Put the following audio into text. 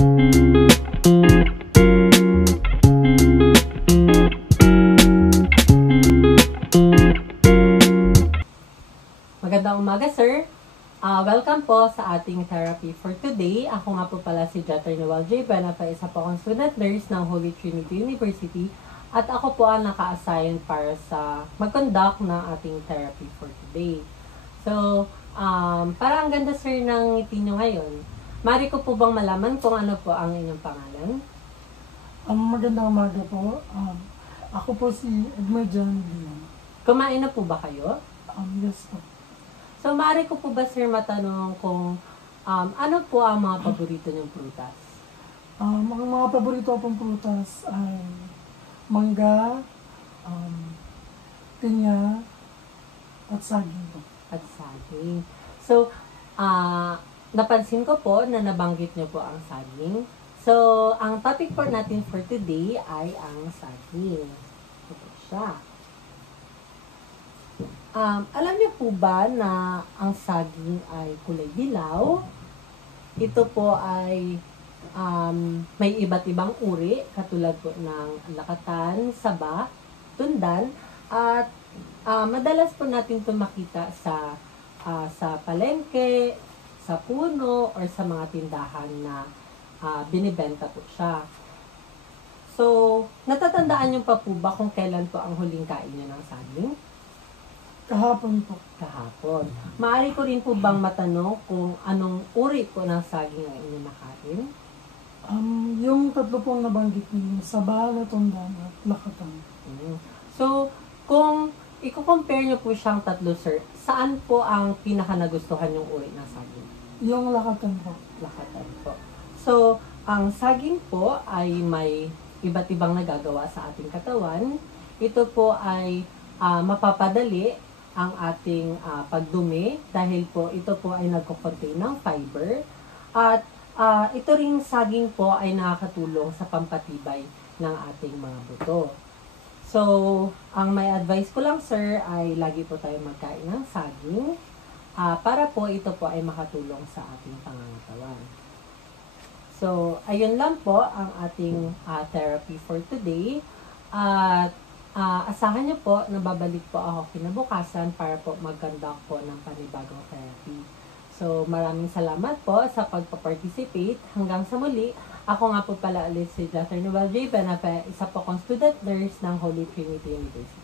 Magandang umaga, sir. Welcome po sa ating therapy for today. Ako nga po pala si Dr. Noel J. Benafa, isa po akong student nurse ng Holy Trinity University. At ako po ang naka-assign para sa mag-conduct ng ating therapy for today. So, para ang ganda, sir, ng ngiti nyo ngayon. Mari ko po bang malaman kung ano po ang inyong pangalan? Magandang umaga po. Ako po si Edmer John Leon. Kumain na po ba kayo? Yes po. So, maaari ko po ba, sir, matanong kung ano po ang mga paborito niyong prutas? Mga paborito kong prutas ay mangga, pinya, at saging po. At saging. So, napansin ko po na nabanggit niyo po ang saging. So, ang topic po natin for today ay ang saging. Ito siya. Alam niyo po ba na ang saging ay kulay dilaw? Ito po ay may iba't ibang uri, katulad po ng lakatan, saba, tundan, at madalas po natin ito makita sa palengke, sa puno, or sa mga tindahan na binibenta po siya. So, natatandaan niyo pa po ba kung kailan po ang huling kain niyo ng saging? Kahapon po. Kahapon. Maaari ko rin po bang matanong kung anong uri po ng saging ang inyong nakain? Yung tatlo pong nabanggit niyo, saba, tundan, at lakatan. So, kung i-compare niyo po siyang tatlo, sir, saan po ang pinaka nagustuhan yung uri ng saging? Yung lakatan po. Lakatan po. So, ang saging po ay may iba't ibang nagagawa sa ating katawan. Ito po ay mapapadali ang ating pagdumi dahil po ito po ay nagko-contain ng fiber. At ito ring saging po ay nakakatulong sa pampatibay ng ating mga buto. So, ang may advice ko lang, sir, ay lagi po tayo magkain ng saging para po ito po ay makatulong sa ating pangangatawan. So, ayun lang po ang ating therapy for today. At asahan niyo po na babalik po ako kinabukasan para po mag-conduct po ng panibagong therapy. So, maraming salamat po sa pagpa-participate. Hanggang sa muli, ako nga po pala ulit si Dr. Noel J. Benafa, isa po kong student nurse ng Holy Trinity University.